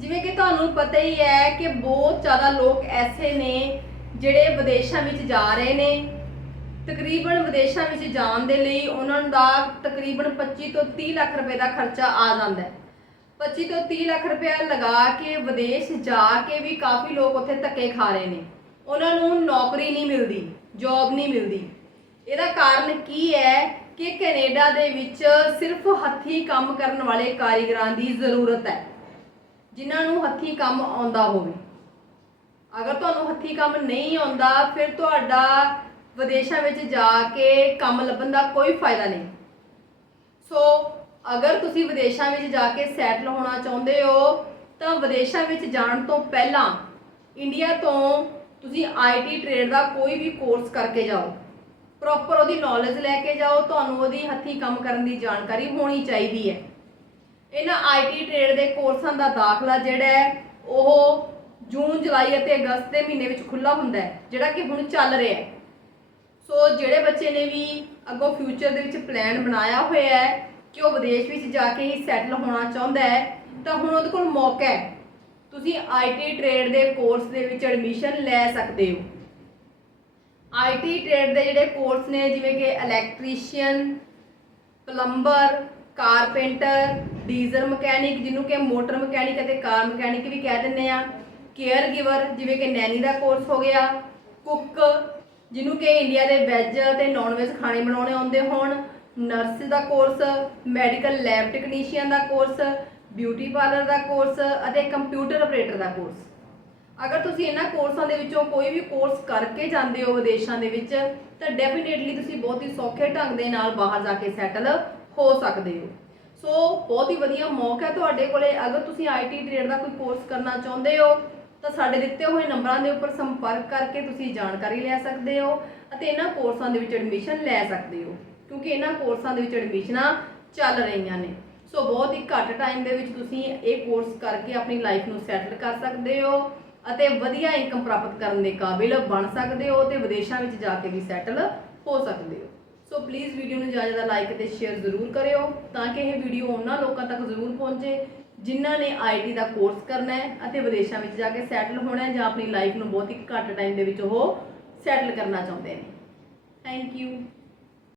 ਜਿਵੇਂ ਕਿ ਤੁਹਾਨੂੰ ਪਤਾ ਹੀ ਹੈ ਕਿ ਬਹੁਤ ਜ਼ਿਆਦਾ ਲੋਕ ਐਸੇ ਨੇ ਜਿਹੜੇ ਵਿਦੇਸ਼ਾਂ ਵਿੱਚ ਜਾ ਰਹੇ ਨੇ। ਤਕਰੀਬਨ ਵਿਦੇਸ਼ਾਂ ਵਿੱਚ ਜਾਣ ਦੇ ਲਈ ਉਹਨਾਂ ਦਾ ਤਕਰੀਬਨ 25 ਤੋਂ 30 ਲੱਖ ਰੁਪਏ ਦਾ ਖਰਚਾ ਆ ਜਾਂਦਾ ਹੈ। 25 ਤੋਂ 30 ਲੱਖ ਰੁਪਏ ਲਗਾ ਕੇ ਵਿਦੇਸ਼ ਜਾ ਕੇ ਵੀ ਕਾਫੀ ਲੋਕ ਉੱਥੇ ਧੱਕੇ ਖਾ ਰਹੇ ਨੇ। ਉਹਨਾਂ ਨੂੰ ਨੌਕਰੀ ਨਹੀਂ ਮਿਲਦੀ ਜੌਬ ਨਹੀਂ ਮਿਲਦੀ। ਇਹਦਾ ਕਾਰਨ ਕੀ ਹੈ ਕਿ ਕੈਨੇਡਾ ਦੇ ਵਿੱਚ ਸਿਰਫ ਹੱਥੀਂ ਕੰਮ ਕਰਨ ਵਾਲੇ ਕਾਰੀਗਰਾਂ ਦੀ ਜ਼ਰੂਰਤ ਹੈ। ਜਿਨ੍ਹਾਂ ਨੂੰ ਹੱਥੀਂ ਕੰਮ ਆਉਂਦਾ ਹੋਵੇ। ਅਗਰ ਤੁਹਾਨੂੰ ਹੱਥੀਂ ਕੰਮ ਨਹੀਂ ਆਉਂਦਾ, ਫਿਰ ਤੁਹਾਡਾ ਵਿਦੇਸ਼ਾਂ ਵਿੱਚ ਜਾ ਕੇ ਕੰਮ ਲੱਭਣ ਦਾ ਕੋਈ ਫਾਇਦਾ ਨਹੀਂ। ਸੋ ਅਗਰ ਤੁਸੀਂ ਵਿਦੇਸ਼ਾਂ ਵਿੱਚ ਜਾ ਕੇ ਸੈਟਲ ਹੋਣਾ ਚਾਹੁੰਦੇ ਹੋ, ਤਾਂ ਵਿਦੇਸ਼ਾਂ ਵਿੱਚ ਜਾਣ ਤੋਂ ਪਹਿਲਾਂ ਇੰਡੀਆ ਤੋਂ ਤੁਸੀਂ ਆਈਟੀ ਟ੍ਰੇਡ ਦਾ ਕੋਈ ਵੀ ਕੋਰਸ ਕਰਕੇ ਜਾਓ। ਪ੍ਰੋਪਰ ਉਹਦੀ ਨੌਲੇਜ ਲੈ ਕੇ ਜਾਓ, ਤੁਹਾਨੂੰ ਉਹਦੀ ਹੱਥੀਂ ਕੰਮ ਕਰਨ ਦੀ ਜਾਣਕਾਰੀ ਹੋਣੀ ਚਾਹੀਦੀ ਹੈ। ਇਹਨਾਂ ਆਈਟੀ ਟ੍ਰੇਡ ਦੇ ਕੋਰਸਾਂ ਦਾ ਦਾਖਲਾ ਜਿਹੜਾ ਹੈ, ਉਹ ਜੂਨ, ਜੁਲਾਈ ਅਤੇ ਅਗਸਤ ਦੇ ਮਹੀਨੇ ਵਿੱਚ ਖੁੱਲਾ ਹੁੰਦਾ ਹੈ, ਜਿਹੜਾ ਕਿ ਹੁਣ ਚੱਲ ਰਿਹਾ ਹੈ। ਸੋ ਜਿਹੜੇ ਬੱਚੇ ਨੇ ਵੀ ਅੱਗੋਂ ਫਿਊਚਰ ਦੇ ਵਿੱਚ ਪਲਾਨ ਬਣਾਇਆ ਹੋਇਆ ਹੈ ਕਿ ਉਹ ਵਿਦੇਸ਼ ਵਿੱਚ ਜਾ ਕੇ ਹੀ ਸੈਟਲ ਹੋਣਾ ਚਾਹੁੰਦਾ ਹੈ, ਤਾਂ ਹੁਣ ਉਹਦੇ ਕੋਲ ਮੌਕਾ ਹੈ। ਤੁਸੀਂ ਆਈਟੀ ਟ੍ਰੇਡ ਦੇ ਕੋਰਸ ਦੇ ਵਿੱਚ ਐਡਮਿਸ਼ਨ ਲੈ ਸਕਦੇ ਹੋ। ਆਈਟੀ ਟ੍ਰੇਡ ਦੇ ਜਿਹੜੇ ਕੋਰਸ ਨੇ, ਜਿਵੇਂ ਕਿ electrician plumber carpenter, diesel mechanic, ਜਿਹਨੂੰ ਕਿ ਮੋਟਰ ਮਕੈਨਿਕ ਅਤੇ ਕਾਰ ਮਕੈਨਿਕ ਵੀ ਕਹਿ ਦਿੰਦੇ ਆ ਕੇਅਰ ਗਿਵਰ ਜਿਵੇਂ ਕਿ ਨੈਨੀ ਦਾ ਕੋਰਸ ਹੋ ਗਿਆ, ਕੁੱਕ, ਜਿਹਨੂੰ ਕਿ ਇੰਡੀਆ ਦੇ ਵੈਜ ਤੇ ਨਾਨ ਵੈਜ ਖਾਣੇ ਬਣਾਉਣੇ ਆਉਂਦੇ ਹੋਣ ਨਰਸ ਦਾ ਕੋਰਸ ਮੈਡੀਕਲ ਲੈਬ ਟੈਕਨੀਸ਼ੀਅਨ ਦਾ ਕੋਰਸ ਬਿਊਟੀ ਪਾਰਲਰ ਦਾ ਕੋਰਸ ਅਤੇ ਕੰਪਿਊਟਰ ਆਪਰੇਟਰ ਦਾ ਕੋਰਸ ਅਗਰ ਤੁਸੀਂ ਇਹਨਾਂ ਕੋਰਸਾਂ ਦੇ ਵਿੱਚੋਂ ਕੋਈ ਵੀ ਕੋਰਸ ਕਰਕੇ ਜਾਂਦੇ ਹੋ ਵਿਦੇਸ਼ਾਂ ਦੇ ਵਿੱਚ, ਤਾਂ ਡੈਫੀਨੇਟਲੀ ਤੁਸੀਂ ਬਹੁਤ ਹੀ ਸੌਖੇ ਢੰਗ ਦੇ ਨਾਲ ਬਾਹਰ ਜਾ ਕੇ ਸੈਟਲ ਹੋ ਸਕਦੇ ਹੋ। ਸੋ ਬਹੁਤ ਹੀ ਵਧੀਆ ਮੌਕਾ ਹੈ ਤੁਹਾਡੇ ਕੋਲੇ। ਅਗਰ ਤੁਸੀਂ ਆਈਟੀ ਟ੍ਰੇਡ ਦਾ ਕੋਈ ਕੋਰਸ ਕਰਨਾ ਚਾਹੁੰਦੇ ਹੋ, ਤਾਂ ਸਾਡੇ ਦਿੱਤੇ ਹੋਏ ਨੰਬਰਾਂ ਦੇ ਉੱਪਰ ਸੰਪਰਕ ਕਰਕੇ ਤੁਸੀਂ ਜਾਣਕਾਰੀ ਲੈ ਸਕਦੇ ਹੋ ਅਤੇ ਇਹਨਾਂ ਕੋਰਸਾਂ ਦੇ ਵਿੱਚ ਐਡਮਿਸ਼ਨ ਲੈ ਸਕਦੇ ਹੋ, ਕਿਉਂਕਿ ਇਹਨਾਂ ਕੋਰਸਾਂ ਦੇ ਵਿੱਚ ਐਡਮਿਸ਼ਨਾਂ ਚੱਲ ਰਹੀਆਂ ਨੇ। ਸੋ ਬਹੁਤ ਹੀ ਘੱਟ ਟਾਈਮ ਦੇ ਵਿੱਚ ਤੁਸੀਂ ਇਹ ਕੋਰਸ ਕਰਕੇ ਆਪਣੀ ਲਾਈਫ ਨੂੰ ਸੈਟਲ ਕਰ ਸਕਦੇ ਹੋ ਅਤੇ ਵਧੀਆ ਇਨਕਮ ਪ੍ਰਾਪਤ ਕਰਨ ਦੇ ਕਾਬਿਲ ਬਣ ਸਕਦੇ ਹੋ ਤੇ ਵਿਦੇਸ਼ਾਂ ਵਿੱਚ ਜਾ ਕੇ ਵੀ ਸੈਟਲ ਹੋ ਸਕਦੇ ਹੋ। ਸੋ ਪਲੀਜ਼ ਵੀਡੀਓ ਨੂੰ ਜ਼ਿਆਦਾ ਜ਼ਿਆਦਾ ਲਾਈਕ ਅਤੇ ਸ਼ੇਅਰ ਜ਼ਰੂਰ ਕਰਿਓ ਤਾਂ ਕਿ ਇਹ ਵੀਡੀਓ ਉਹਨਾਂ ਲੋਕਾਂ ਤੱਕ ਜ਼ਰੂਰ ਪਹੁੰਚੇ ਜਿਨ੍ਹਾਂ ਨੇ ਆਈਟੀ ਦਾ ਕੋਰਸ ਕਰਨਾ ਹੈ ਅਤੇ ਵਿਦੇਸ਼ਾਂ ਵਿੱਚ ਜਾ ਕੇ ਸੈਟਲ ਹੋਣਾ ਹੈ ਜਾਂ ਆਪਣੀ ਲਾਈਫ ਨੂੰ ਬਹੁਤ ਹੀ ਘੱਟ ਟਾਈਮ ਦੇ ਵਿੱਚ ਉਹ ਸੈਟਲ ਕਰਨਾ ਚਾਹੁੰਦੇ ਨੇ। Thank you